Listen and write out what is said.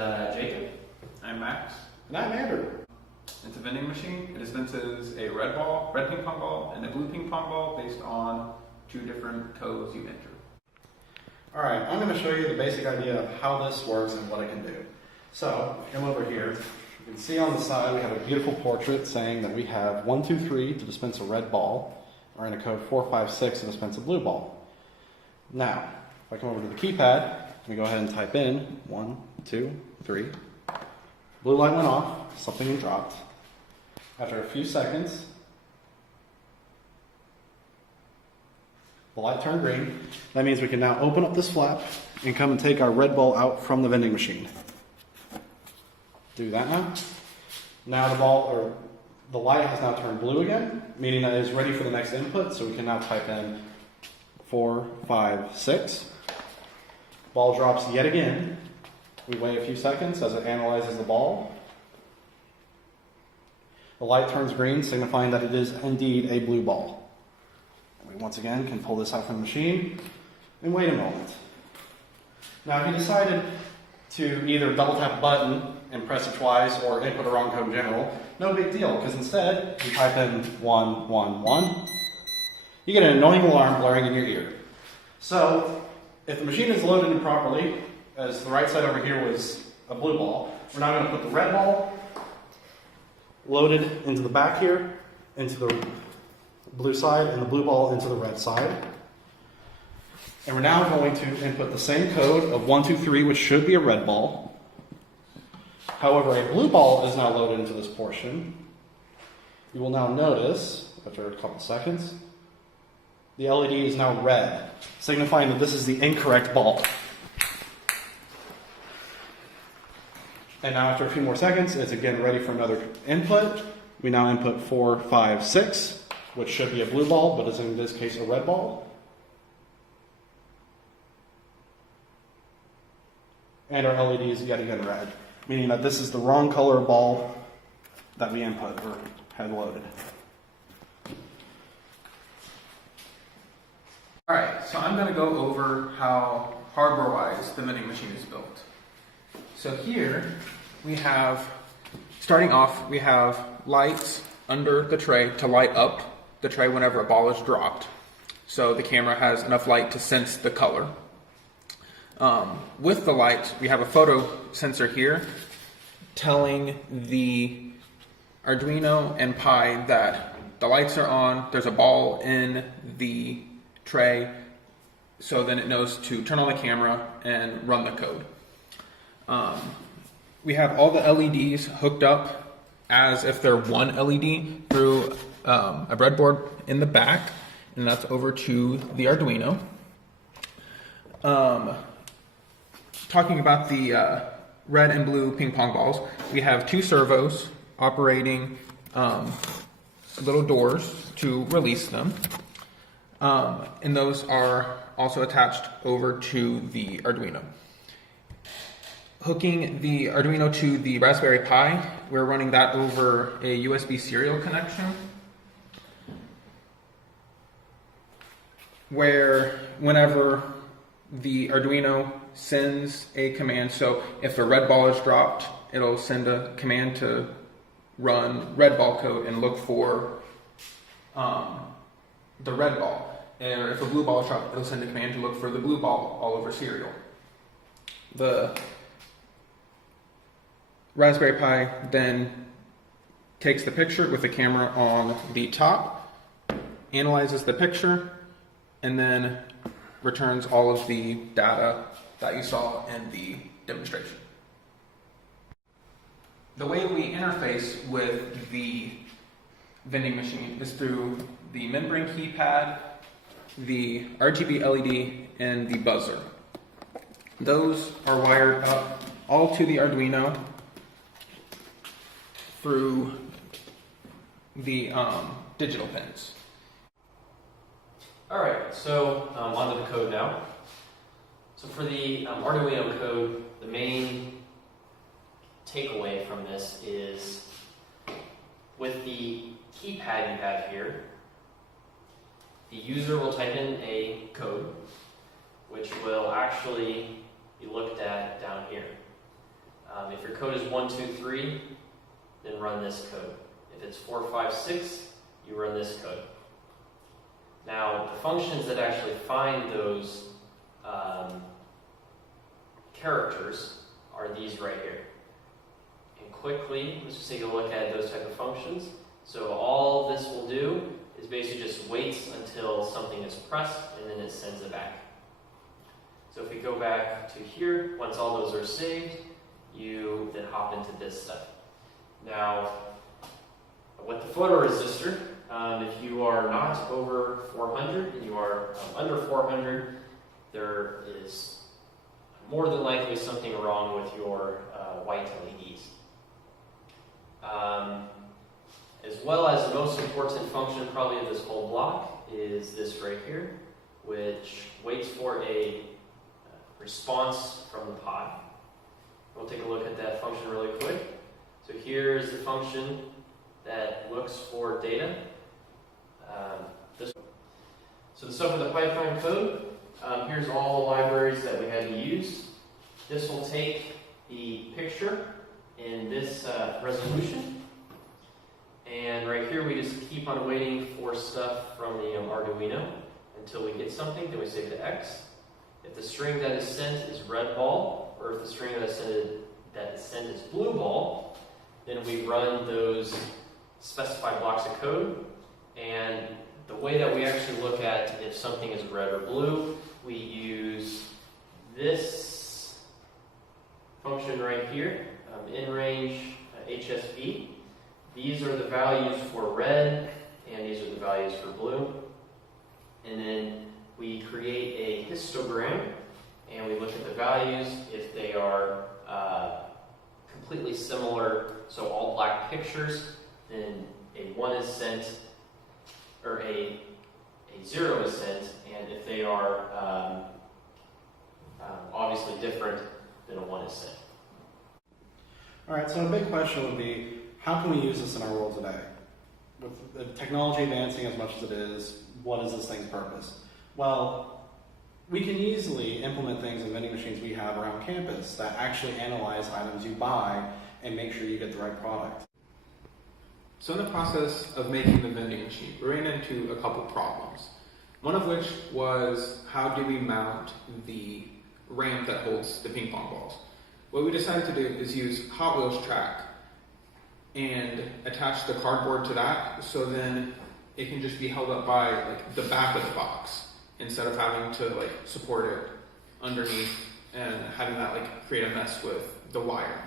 Jacob. I'm Max. And I'm Andrew. It's a vending machine. It dispenses a red ping pong ball, and a blue ping pong ball based on 2 different codes you enter. Alright, I'm going to show you the basic idea of how this works and what it can do. So, if you come over here, you can see on the side we have a beautiful portrait saying that we have 1, 2, 3 to dispense a red ball, or in a code 4, 5, 6 to dispense a blue ball. Now, if I come over to the keypad, we go ahead and type in 1, 2, 3. Blue light went off, something dropped. After a few seconds, the light turned green. That means we can now open up this flap and come and take our red ball out from the vending machine. Do that now. Now the light has now turned blue again, meaning that it is ready for the next input, so we can now type in 4, 5, 6. Ball drops yet again. We wait a few seconds as it analyzes the ball. The light turns green, signifying that it is indeed a blue ball. And we once again can pull this out from the machine and wait a moment. Now, if you decided to either double tap a button and press it twice or input a wrong code in general, no big deal, because instead you type in 1, 1, 1. You get an annoying alarm blaring in your ear. So, if the machine is loaded improperly, as the right side over here was a blue ball, we're now going to put the red ball loaded into the back here, into the blue side, and the blue ball into the red side. And we're now going to input the same code of 1, 2, 3, which should be a red ball. However, a blue ball is now loaded into this portion. You will now notice, after a couple seconds, the LED is now red, signifying that this is the incorrect ball. And now after a few more seconds, it's again ready for another input. We now input 4, 5, 6, which should be a blue ball, but is in this case a red ball. And our LED is yet again red, meaning that this is the wrong color ball that we input or had loaded. Alright, so I'm going to go over how hardware-wise the vending machine is built. So here we have, starting off, we have lights under the tray to light up the tray whenever a ball is dropped. So the camera has enough light to sense the color. With the light, we have a photo sensor here telling the Arduino and Pi that the lights are on, there's a ball in the tray, so then it knows to turn on the camera and run the code. We have all the LEDs hooked up as if they're one LED through a breadboard in the back, and that's over to the Arduino. Talking about the red and blue ping pong balls, we have 2 servos operating little doors to release them, and those are also attached over to the Arduino. Hooking the Arduino to the Raspberry Pi, we're running that over a USB serial connection, where whenever the Arduino sends a command, so if a red ball is dropped, it'll send a command to run red ball code and look for the red ball. And if a blue ball is dropped, it'll send a command to look for the blue ball all over serial. The Raspberry Pi then takes the picture with the camera on the top, analyzes the picture, and then returns all of the data that you saw in the demonstration. The way we interface with the vending machine is through the membrane keypad, the RGB LED, and the buzzer. Those are wired up all to the Arduino through the digital pins. Alright, so onto the code now. So for the Arduino code, the main takeaway from this is with the keypad you have here, the user will type in a code which will actually be looked at down here. If your code is 1, 2, 3, then run this code. If it's 4, 5, 6, you run this code. Now, the functions that actually find those characters are these right here. And quickly, let's just take a look at those type of functions. So all this will do is basically just waits until something is pressed, and then it sends it back. So if we go back to here, once all those are saved, you then hop into this stuff. Now, with the photoresistor, if you are not over 400 and you are under 400, there is more than likely something wrong with your white LEDs. As well as the most important function probably of this whole block is this right here, which waits for a response from the pod. We'll take a look at that function really quick. So here's the function that looks for data. So the stuff with the pipeline code, here's all the libraries that we had to use. This will take the picture in this resolution. And right here we just keep on waiting for stuff from the Arduino until we get something, then we save to X. If the string that is sent is red ball, or if the string that is sent is blue ball, then we run those specified blocks of code. And the way that we actually look at if something is red or blue, we use this function right here, in range HSV. These are the values for red, and these are the values for blue. And then we create a histogram, and we look at the values. If they are completely similar, so all black pictures, then a 1 is sent, or a 0 is sent, and if they are obviously different, then a 1 is sent. All right, so a big question would be, how can we use this in our world today? With the technology advancing as much as it is, what is this thing's purpose? Well, we can easily implement things in vending machines we have around campus that actually analyze items you buy and make sure you get the right product. So in the process of making the vending machine, we ran into a couple problems. One of which was, how do we mount the ramp that holds the ping pong balls? What we decided to do is use Hot Wheels track and attach the cardboard to that, so then it can just be held up by like the back of the box instead of having to like support it underneath and having that like create a mess with the wire.